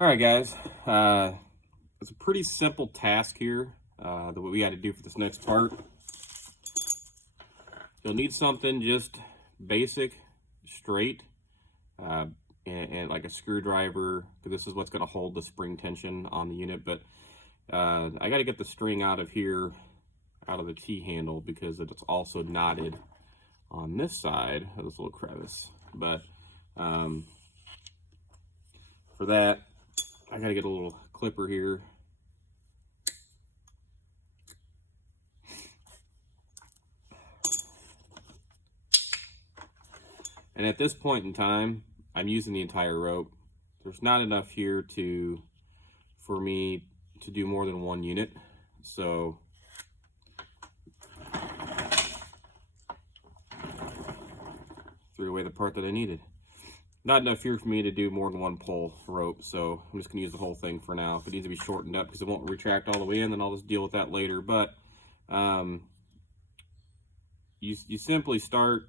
All right, guys. It's a pretty simple task here that we got to do for this next part. You'll need something just basic, straight, and like a screwdriver, because this is what's going to hold the spring tension on the unit. But I got to get the string out of here, out of the T-handle, because it's also knotted on this side of this little crevice. But for that, I gotta get a little clipper here. And at this point in time, I'm using the entire rope. There's not enough here for me to do more than one unit. So threw away the part that I needed. Not enough here for me to do more than one pull rope, so I'm just gonna use the whole thing for now. If it needs to be shortened up because it won't retract all the way in, then I'll just deal with that later. But you simply start.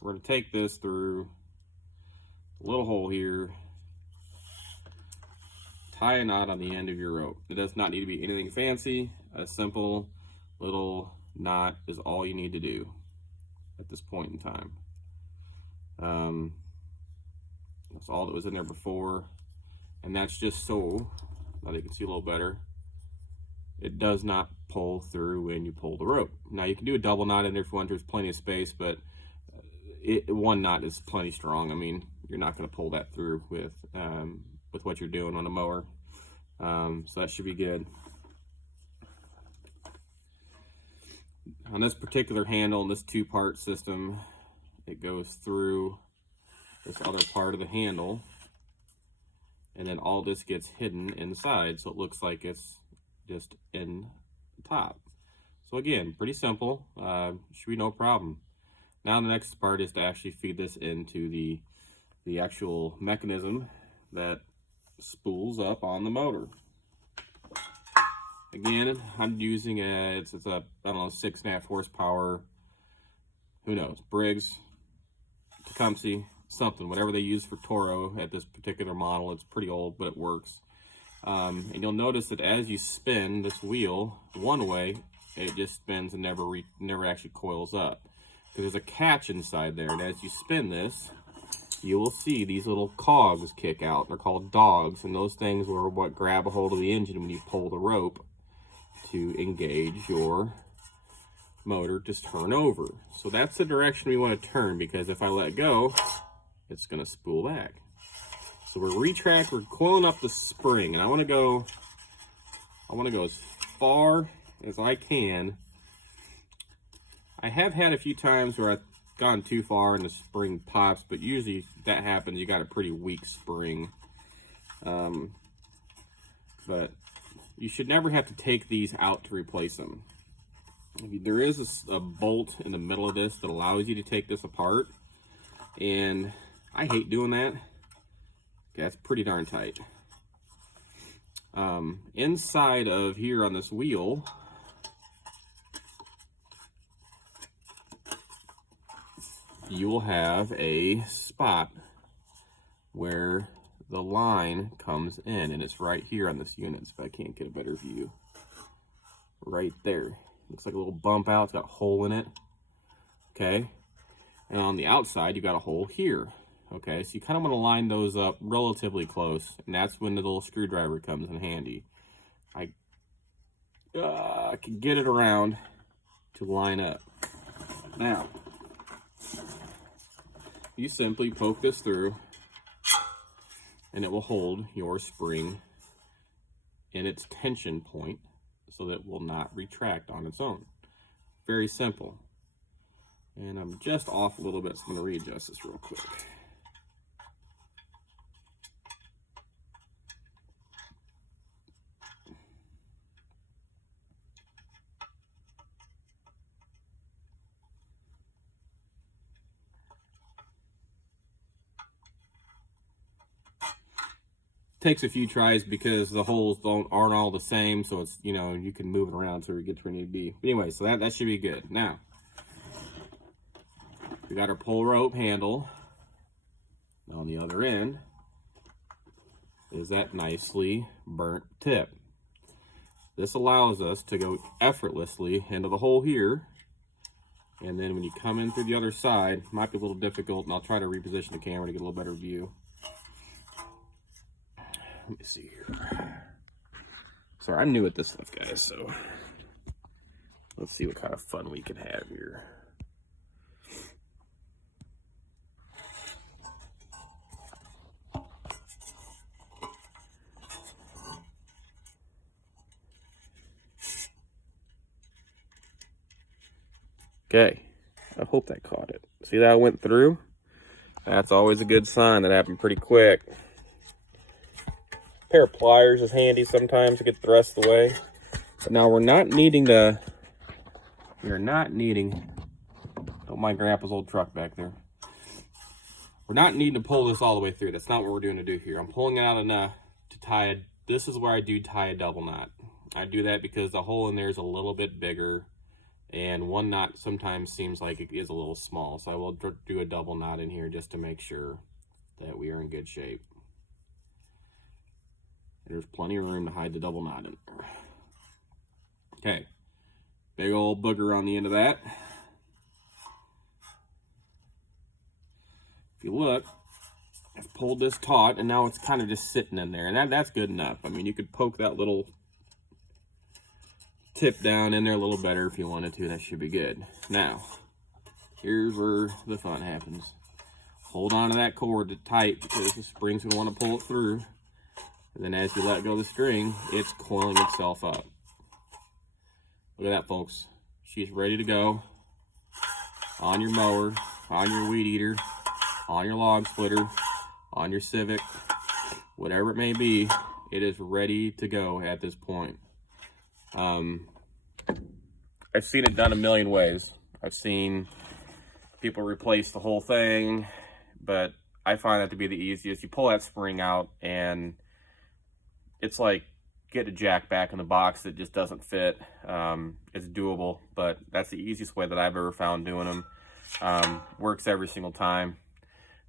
We're gonna take this through a little hole here, tie a knot on the end of your rope. It does not need to be anything fancy. A simple little knot is all you need to do at this point in time. That's all that was in there before, and that's just so, now you can see a little better, it does not pull through when you pull the rope. Now you can do a double knot in there if you want. There's plenty of space, but one knot is plenty strong. I mean, you're not going to pull that through with what you're doing on a mower, so that should be good. On this particular handle, this two-part system, it goes through this other part of the handle, and then all this gets hidden inside, so it looks like it's just in the top. So again, pretty simple. Should be no problem. Now the next part is to actually feed this into the actual mechanism that spools up on the motor. Again, I'm using it's a I don't know, 6.5 horsepower, who knows, Briggs, Tecumseh, something, whatever they use for Toro at this particular model. It's pretty old, but it works. And you'll notice that as you spin this wheel one way, it just spins and never actually coils up, because there's a catch inside there. And as you spin this, you will see these little cogs kick out. They're called dogs, and those things are what grab a hold of the engine when you pull the rope to engage your motor to turn over. So that's the direction we want to turn, because if I let go, it's going to spool back. So we're coiling up the spring, and I want to go as far as I can. I have had a few times where I've gone too far and the spring pops, but usually that happens, you got a pretty weak spring. But you should never have to take these out to replace them. There is a bolt in the middle of this that allows you to take this apart, and I hate doing that. Okay, that's pretty darn tight. Inside of here on this wheel, you will have a spot where the line comes in, and it's right here on this unit, so if I can't get a better view. Right there. Looks like a little bump out. It's got a hole in it. Okay. And on the outside, you got a hole here. Okay, so you kind of want to line those up relatively close, and that's when the little screwdriver comes in handy. I can get it around to line up. Now, you simply poke this through, and it will hold your spring in its tension point so that it will not retract on its own. Very simple. And I'm just off a little bit, so I'm going to readjust this real quick. Takes a few tries because the holes aren't all the same, so it's, you can move it around so it gets where you need to be. But anyway, so that should be good. Now, we got our pull rope handle on the other end. is that nicely burnt tip. This allows us to go effortlessly into the hole here, and then when you come in through the other side, might be a little difficult, and I'll try to reposition the camera to get a little better view. Let me see here. Sorry, I'm new at this stuff, guys, so let's see what kind of fun we can have here. Okay, I hope that caught it. See that went through? That's always a good sign. That happened pretty quick. A pair of pliers is handy sometimes to get the rest of the way. But now we're not needing to, don't mind Grandpa's old truck back there. We're not needing to pull this all the way through. That's not what we're doing to do here. I'm pulling it out enough to tie it. This is where I do tie a double knot. I do that because the hole in there is a little bit bigger, and one knot sometimes seems like it is a little small. So I will do a double knot in here just to make sure that we are in good shape. And there's plenty of room to hide the double knot in there. Okay, big old booger on the end of that. If you look, I've pulled this taut, and now it's kind of just sitting in there, and that's good enough. I mean, you could poke that little tip down in there a little better if you wanted to. That should be good. Now, here's where the fun happens. Hold on to that cord tight because the spring's going to want to pull it through. And then as you let go of the string, it's coiling itself up. Look at that, folks. She's ready to go on your mower, on your weed eater, on your log splitter, on your Civic, whatever it may be. It is ready to go at this point. I've seen it done a million ways. I've seen people replace the whole thing, but I find that to be the easiest. You pull that spring out, and it's like get a jack back in the box that just doesn't fit. It's doable, but that's the easiest way that I've ever found doing them. Works every single time.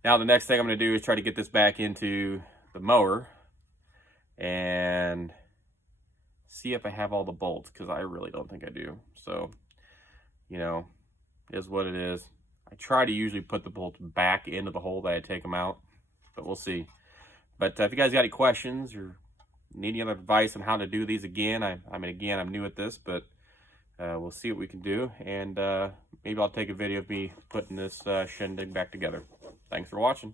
Now the next thing I'm going to do is try to get this back into the mower and see if I have all the bolts, because I really don't think I do. So, you know, is what it is. I try to usually put the bolts back into the hole that I take them out, but we'll see. But if you guys got any questions or need any other advice on how to do these again, I mean, again, I'm new at this, but we'll see what we can do. And maybe I'll take a video of me putting this shindig back together. Thanks for watching.